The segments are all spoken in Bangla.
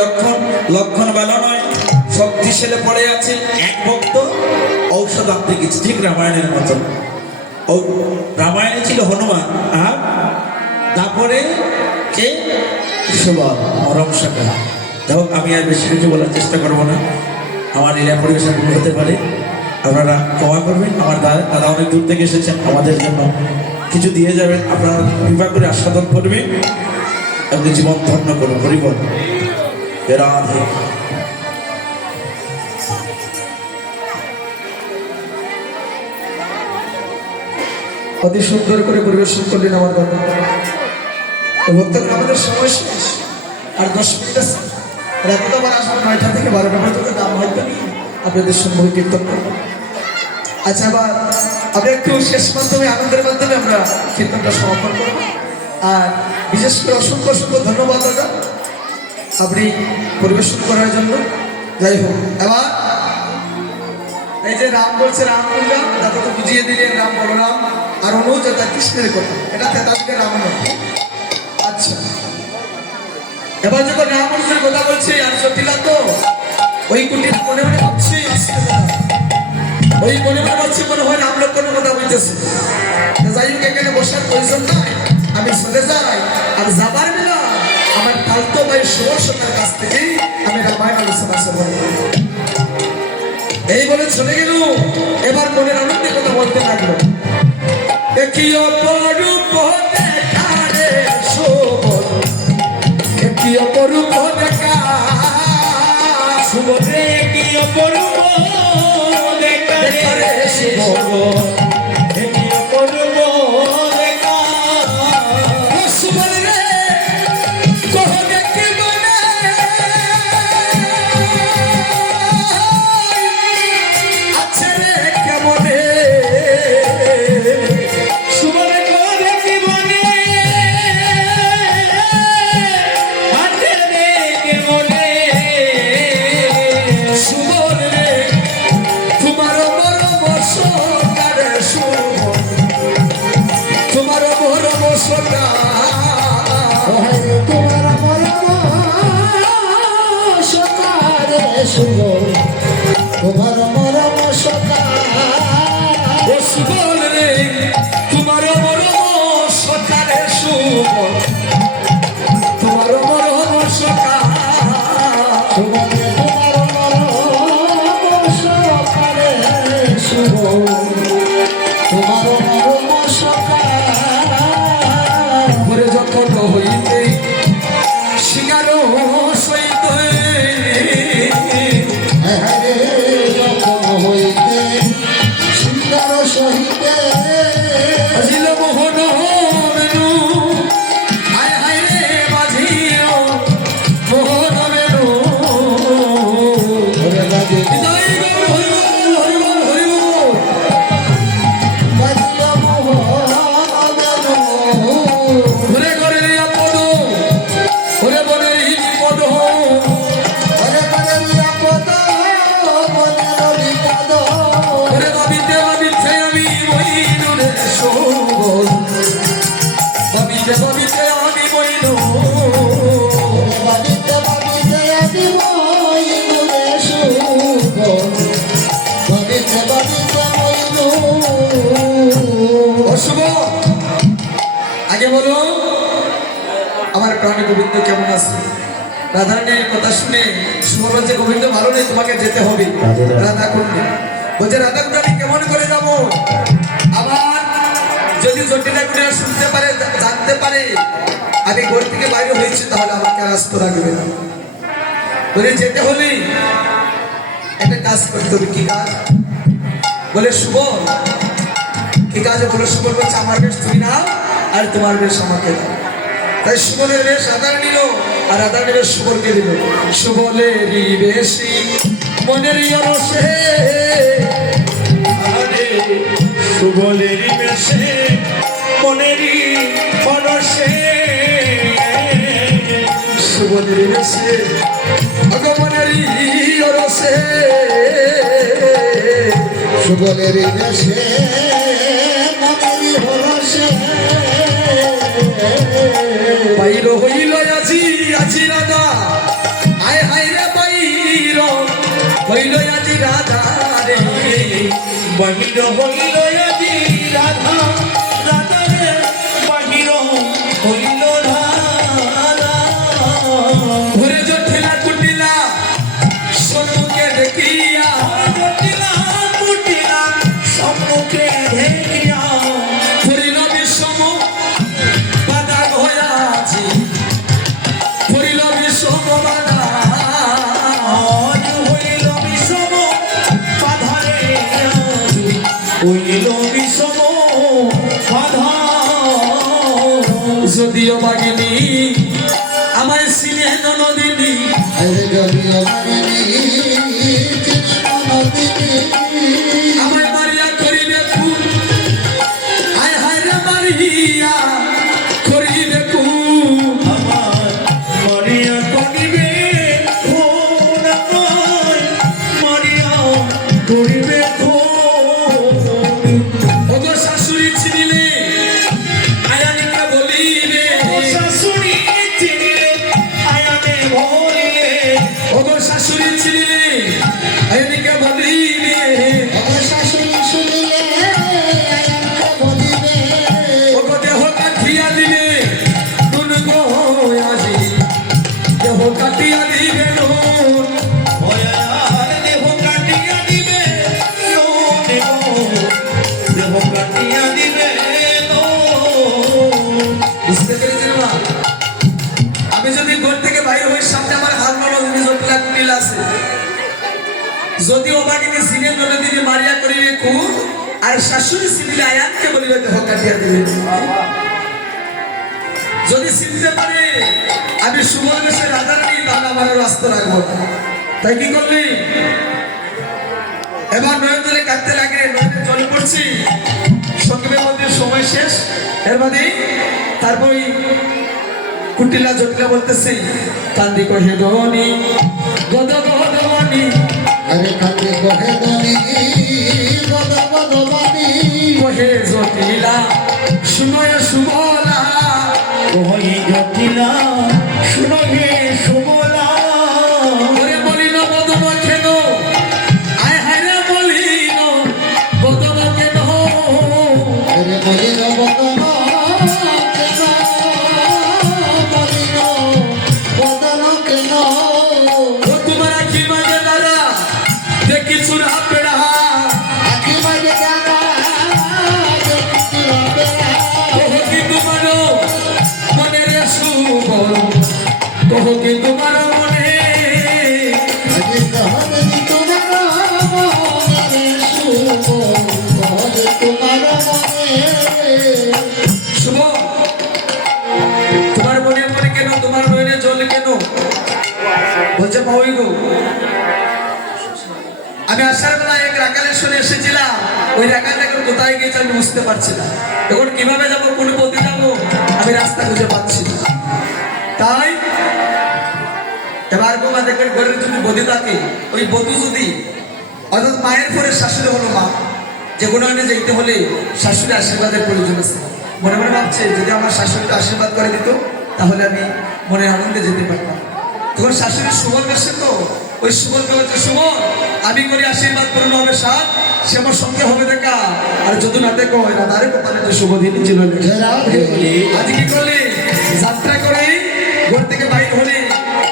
লক্ষণ, লক্ষণ বেলা নয়, শক্তিশালে পড়ে আছে এক ভক্ত ঔষধ আনতে গেছে, ঠিক রামায়ণের মতো। ও রামায়ণে ছিল হনুমান, আর তারপরে কে? সুবল, মরম শাখা। যাই আমি আর বেশি কিছু বলার চেষ্টা করবো না, আমার লীলা পরিবেশন হতে পারে, আপনারা ক্ষমা করবেন। আমার দাদা অনেক দূর থেকে এসেছেন, আমাদের জন্য কিছু দিয়ে যাবেন, আপনারা কৃপা করে আস্বাদন করবেন এবং জীবন ধন্য করুন। হরিবল রাধে। অতি সুন্দর করে পরিবেশন করলেন আমার দাদা। ভক্তগণ, আমাদের সময় শেষ, আর 10 মিনিট আছে। রাত্রবার আসলে 9টা থেকে 12টা পর্যন্ত দাম হয়তো আপনাদের সম্মুখ কীর্তন করবো। আচ্ছা, আবার আমরা একটু শেষ মাধ্যমে আনন্দের মাধ্যমে আমরা কীর্তনটা সমাপন করব। আর বিশেষ করে অসংখ্য অসংখ্য ধন্যবাদ দাদা আপনি পরিবেশন করার জন্য। যাই হোক, এবার এই যে রাম বলছে রাম বললাম, দাদা তো বুঝিয়ে দিলেন রাম বলরাম আর অনুজ তা কৃষ্ণের কথা, এটা তেতালিকে রাম নয়। আচ্ছা, এবার যখন রাম অনুজের কথা বলছে আর জটিলা তো ওই কুটির মনে মনে ভাবছি, ওই মনে মনে ভাবছি মনে হয় রাম লক্ষণের কথা বলতেছে। যাই হোক, এখানে বসার প্রয়োজন নাই, আমি চলে যাই। আর যাবার বেলা আমার তালতো ভাই সুদর্শনের কাছ থেকে আমি রামায়ণ আলোচনা করবো। এই বলে চলে গেল। এবার মনের আনন্দের কথা বলতে লাগলো। কি অপরূপ দেখা রে সুবল, কি অপরূপ দেখা সুবল রে, কি অপরূপ দেখা রে সুবল, কি অপরূপ দেখা সুবল রে, কহ দেখি মনে আছে রে কেমনে, সুবল কহ দেখি মনে আছে রে কেমনে, সুবল রে তোমার মরম সকারে সুবল, তোমার মরম সকারে, তোমার মরম সকারে সুবল, তোমার মরম সকারে সুবল রে, তোমার মরম সকারে সুবল, তোমার মরম সকারে, তোমার মরম সকারে সুবল, তোমার মরম সকারে ঘুরে যখন হইতে শিকারো সহিত যখন হইতে শিকার সহিতে আজিল মোহন মেনু, হায় হায় রে বাজিল মোহন মেনু, হরিবল হরিবল হরিবল বাজিল মোহন মেনু, ঘুরে ঘরে পদ ঘুরে বলে পদ, ঘরে ঘরে পদ বলে পদ, ঘরে ভাবিতে ভাবিতে আমি বইল রে সুবল, ভাবিতে ভাবিতে আমি বইল, ভাবিতে ভাবিতে আমি বইল রে সুবল, ভাবিতে ভাবিতে বইল। অশুভ, আগে বলো আমার প্রাণে গোবিন্দ কেমন আছে? রাধারানীর কথা শুনে সুবল বলছে গোবিন্দ ভালো নেই, তোমাকে যেতে হবে রাধা কুণ্ডে। বলছে রাধা কুণ্ডে কেমন করে যাব? আবার যদি জটিলা কুটিরা শুনতে পারে, জানতে পারে আমি ঘর থেকে বাইরে হয়েছি, তাহলে আমাকে আর আস্ত রাখবে না। বলে যেতে হলে একটা কাজ করতে হবে। কি কাজ? বলে সুবল কি কাজে? বলে সুবল বলছে আমার বেশ তুই না, আর তোমার বেশ আমাকে দাও। তাই সুবলের বেশ রাধার নিল, আর রাধার বেশ সুবলকে দিল। সুবলেরই বেশি মনেরই অরসে, আরে সুবলেরই বেশি মনেরই অরসে, সুবলেরই বেশি মনেরই অরসে, সুবলেরই বেশি মনেরই অরসে, পাইল হইল আজি আজি রাধা, আয় হইল আজি রাধা রে বাহির হইল আজি রাধা রাধা রে বাহির হইল রাধা ঘুরে জটিলা কুটিলা সম্মুখে দেখিয়া জটিলা কুটিলা সম্মুখে দেখিয়া হরিল বিষম বাধা হইয়াছি হরিল বিষম বাধা আজ হইল বিষম বাধারে হইল বিষম বাধা যদিও বাগিনী আমায় সিনে নদিনী আরে যদিও মানিনি কৃষ্ণ নদিনী আমায় মারিয়া করিবে খুন আয় হায় রে মারিয়া করিবে খুন আমার মরিয়া করিবে খুন আমার মরিয়া করিবে খুন ওগো শাশুড়ি ছিনিলে আয়ানিকে বলিবে শাশুড়ি চিনিলে আয়ানে বলিলে ওগো শাশুড়ি ছিনিলে আয়ানিকে বলিবে আমার শাশুড়ি শুনিলে আয়ানকে বলিবে ওগো দেহ কাটিয়া দিবে নুন গো আজি দেহ কাটিয়া দিবে নুন ভয়ার দেহ কাটিয়া দিবে দেহ কাটিয়া দিবে বুঝতে পেরেছেন মা আমি যদি ঘর থেকে বাইরে হই সামনে আমার হাত নড়ো তুমি জটিলা কুটিলা আছে যদি ও বাড়িতে সিনে নলে দিবি মারিয়া করিবে খুন আর শাশুড়ি সিনিলে আয়ানকে বলিবে দেহ কাটিয়া দিবে যদি চিনতে পারে আমি সুবল বেশে রাজা রানী তাহলে আমার আর রাস্তা রাখবো না। তাই কি করলি এবার নয়ন জলে কাঁদতে লাগে নয়নে জল পড়ছি সঙ্গমের মধ্যে সময় শেষ এর বাদে তারপর ওই কুটিলা জটিলা বলতেছি কান্দি কহে ধনি গদ গদমণি আরে কাকে কহে দনি গদ গদ বাণী কহে জটিলা শুনয় সুবলা ওই জটিলা শুনো হে সুবলা ওরে বলিল বদন কেন আয় হায় রে বলিল বদন কেন আরে বলিল বদন কেন বলিল বদন কেন ও তোমার আখি মাঝে দাঁড়া দেখি চূড়া পেড়া আখি মাঝে জানা দেখি হবে কহ কি তোমার মনে রে সুবল কহ কি তোমার মনে আজে কহনি তোমার মনে শুভ কহনি তোমার মনে শুভ তোমার মনে মনে কেন তোমার নয়নে জল কেন বলছে বাবুই গো আমি আসার বেলা এক রাকালের শুনে এসেছিলাম ওই রাকালটা এখন কোথায় গিয়েছে আমি বুঝতে পারছি না এখন কিভাবে যাবো কোন পথে যাবো আমি রাস্তা খুঁজে পাচ্ছি না তাই এবার বাবা দেখবেন ঘরের যদি বধূ থাকে ওই বধূ যদি অর্থাৎ মায়ের পরে শাশুড়ি হলো মা যে কোনো আইনে যেতে হলে শাশুড়ি আশীর্বাদের প্রয়োজন আছে মনে মনে ভাবছে যদি আমার শাশুড়িটা আশীর্বাদ করে দিত তাহলে আমি মনে আনন্দে যেতে পারতাম তখন শাশুড়ির সুবল বেশে তো ওই সুবলকে বলছে সুবল আমি করি আশীর্বাদ পূর্ণ হবে সাত সে আমার সঙ্গে হবে দেখা আর যদি না দেখো না তারে কোথায় যে শুভ দিন ছিল আজ কি করলি যাত্রা করে ঘর থেকে বাইর হলে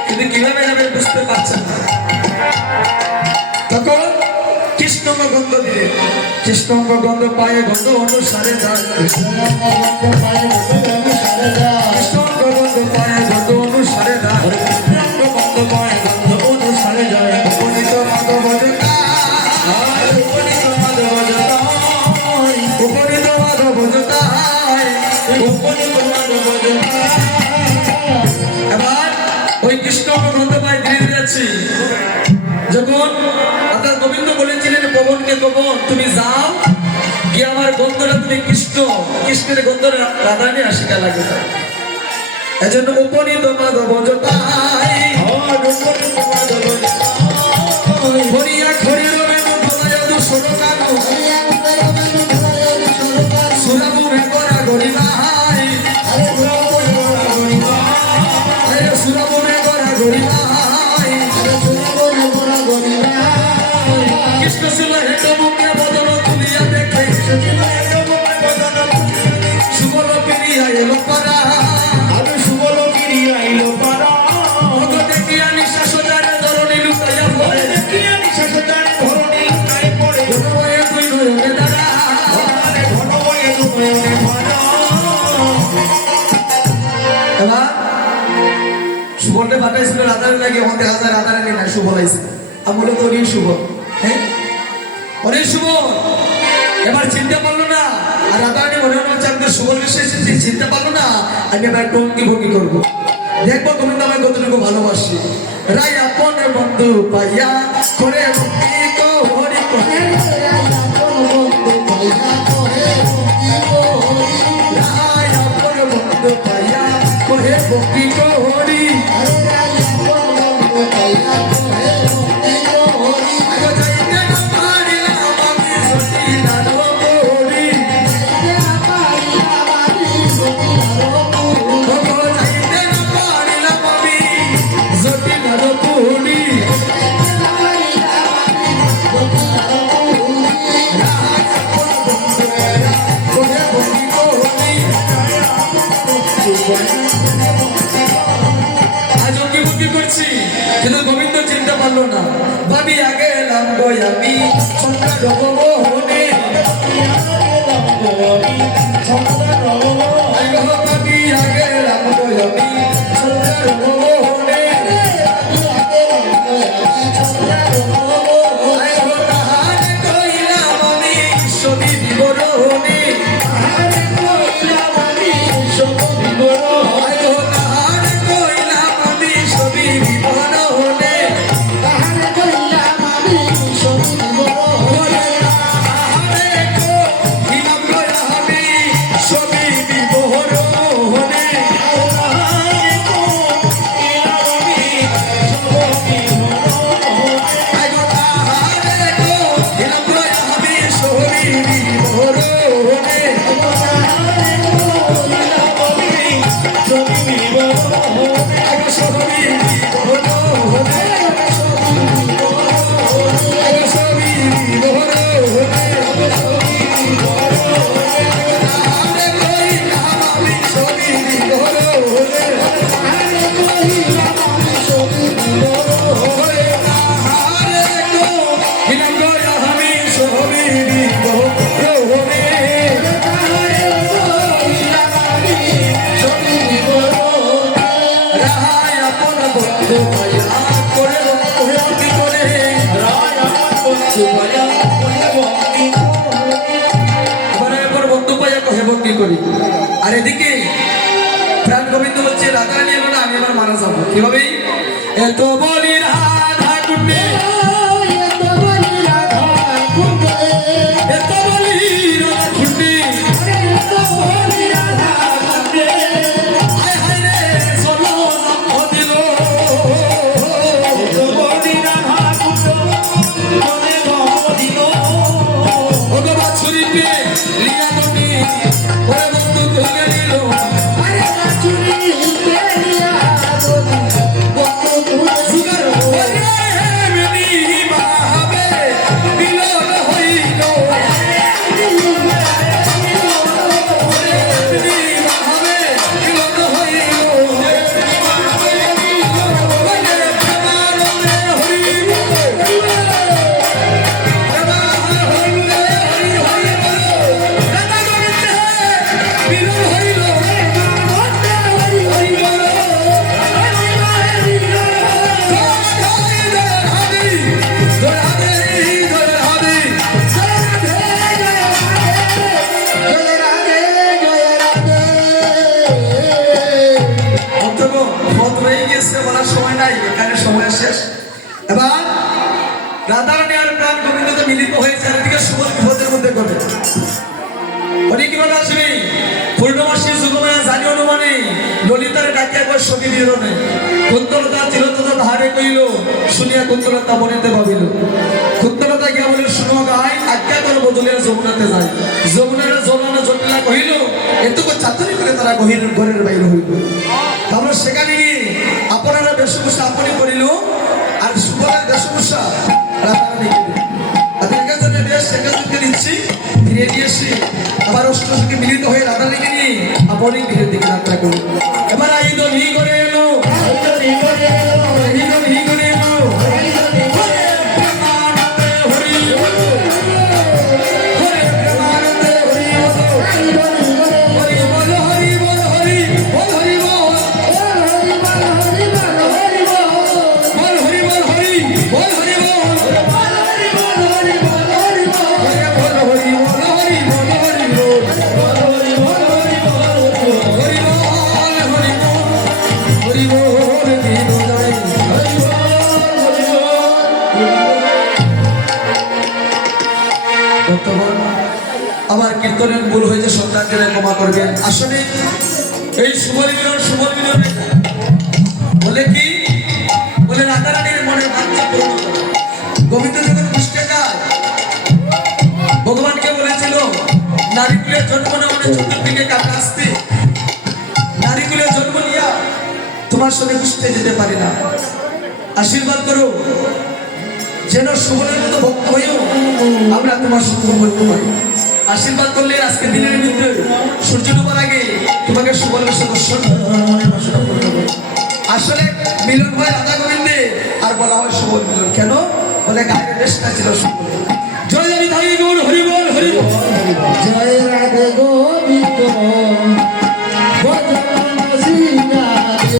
কিন্তু কিভাবে যাবে বুঝতে পারছেন না তখন কৃষ্ণঙ্গ গন্ধ দিলে কৃষ্ণঙ্গ গন্ধ পায়ে গন্ধ অনুসারে যায় কৃষ্ণঙ্গ গন্ধ পায়ে গন্ধ অনুসারে যায় কৃষ্ণঙ্গ গন্ধ পায়ে গন্ধ অনুসারে যায় উপনীত মাধব জটায় উপনীত মাধব জটায় উপনীত মাধব জটায় উপনীত মাধব জটায় এবার ওই কৃষ্ণঙ্গ গন্ধ পায়ে ধীরে ধীরে যাচ্ছি যখন অর্থাৎ গোবিন্দ বলেছিলেন পবনকে পবন তুমি যাও গিয়ে আমার গন্ধটা তুমি কৃষ্ণের গন্ধ রাধারানী আশিকা লাগে এজন্য উপনীত মাধব জটায় হরিয়া খড়ি রবে ধরায়দু সরকারু সুরাবু মেঘরা গরিবাই আরে সুরাবু মেঘরা গরিবাই রাধারানী না শুভ লাইছে আমি বলে তোরই শুভ হ্যাঁ অনেক শুভ এবার চিনতে পারলো না আর রাধারানী মনে হচ্ছে আমাদের শুভ এসেছে চিনতে পারলো না আমি এবার টঙ্কি ভঙ্গি করবো দেখবো গোবিন্দ আমায় কতটুকু ভালোবাসি রাই আপন বন্ধু পাইয়া করে ভক্তি হরি করে রাই আপন বন্ধু পাইয়া করে ভক্তি হরি কিন্তু গোবিন্দ চিনতে পারলো না ভাবি আগে এলাম গো আমি সন্ধ্যা রবনে ভাবি আগে এলাম গো আমি সন্ধ্যা রবনে কইলাম আমি ছবি বিবরণে আর এদিকে প্রাণ গোবিন্দ বলছে রাধারানী এলো না আমি এবার মারা যাবো কিভাবে এত বলি রাধা কুণ্ডে এত বলি রাধা কুণ্ডে এত বলি রাধা কুণ্ডে এত বলি রাধা কুণ্ডে হায় হায় রে চলো দিল এত বলি রাধা কুণ্ডে মনে দিল ওগো বাছুরি পে লিয়া গনি ওরে বন্ধু তুলে নিল আরে বাছুরি পে লিয়া গনি বন্ধু তুলে সুগার ওরে মেনি বাহাবে মিলন হইল ওরে মেনি বাহাবে মিলন হইল ওরে প্রেমানন্দে হইল এবার রাধারানী আর প্রাণ গোবিন্দ মিলিত হয়ে চারিদিকে সুবোধ বিপদের মধ্যে করে অনেক কিভাবে আসবে পূর্ণমাসী যুগমায়া জানি অনুমানে ললিতারে ডাকিয়া কয় সখী বিরণে কুন্তলতা চিরততা ধারে কইল শুনিয়া কুন্তলতা মনেতে ভাবিল কুন্তলতা গিয়া বলিল শুনো গাই আজ্ঞা করব জলের যমুনাতে যাই যমুনার জলনা জটিলা কহিল এতটুকু চাতুরি করে তারা গহির ঘরের বাইরে হইল তারপর সেখানে গিয়ে আপনারা বেশভূষা আপনি করিল আর সুবলের বেশভূষা রাধারানী তাদের জন্য বেশ সেখানে নিচ্ছি ফিরে দিয়েছি আবার অষ্টসখী মিলিত হয়ে রাধারানীকে নিয়ে আপনি গৃহের দিকে যাত্রা করুন এবার আইদ নি করে এলো হরি বল আমার কীর্তনের ভুল হয়েছে সন্তানকে ক্ষমা করবেন। আসলে এই সুবল মিলন বলে কি বলে রাধারানীর মনের বাচ্চা পূর্ণ করা। গোবিন্দ যখন বুঝতে যায় ভগবানকে বলেছিল নারীকুলের জন্ম না মানে চতুর্দিকে কাটা আসতে, নারীকুলের জন্ম নিয়া তোমার সঙ্গে বুঝতে যেতে পারি না, আশীর্বাদ করো যেন সুবলের মতো ভক্ত হইও আমরা তোমার সঙ্গে করতে পারি। আশীর্বাদ করলে আজকে দিনের ভিতরে সূর্য ডোবার আগে তোমাকে সুবলের সাথে দর্শন মনের বাসনা পূর্ণ করবো। আসলে মিলন হয় রাধা গোবিন্দে আর বলা হয় সুবল মিলন। কেন বলে গায়ের বেশটা ছিল সুবল। জয় জয় হরি বল হরি বল হরি বল।